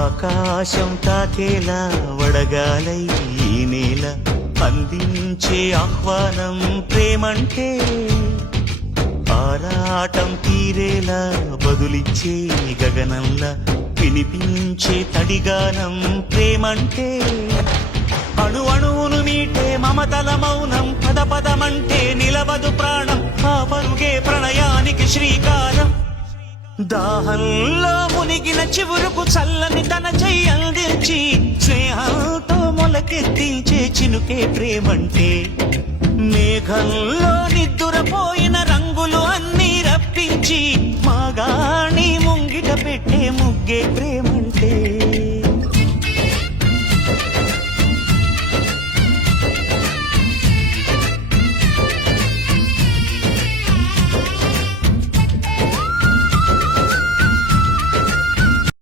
ఆకాశం తాకేలా వడగాలై ఈ నేల అందించే ఆహ్వానం ప్రేమంటే ఆరాటం తీరేలా బదులిచ్చే గగనంలా వినిపించే తడిగానం ప్రేమంటే అణు అణువును మీటే మమతల మౌనం పద పదమంటే నిలవదు ప్రాణం ఆ పరుగే ప్రణయానికి శ్రీకారం దాహంలో మునిగిన చివురుకు చల్లని తన చెయ్యందించి స్నేహంతో మొలకెత్తించే చినుకే ప్రేమంటే మేఘంలో నిద్దురపోయిన రంగులు అన్నీ రప్పించి మాగాణి ముంగిట పెట్టే ముగ్గే ప్రేమంటే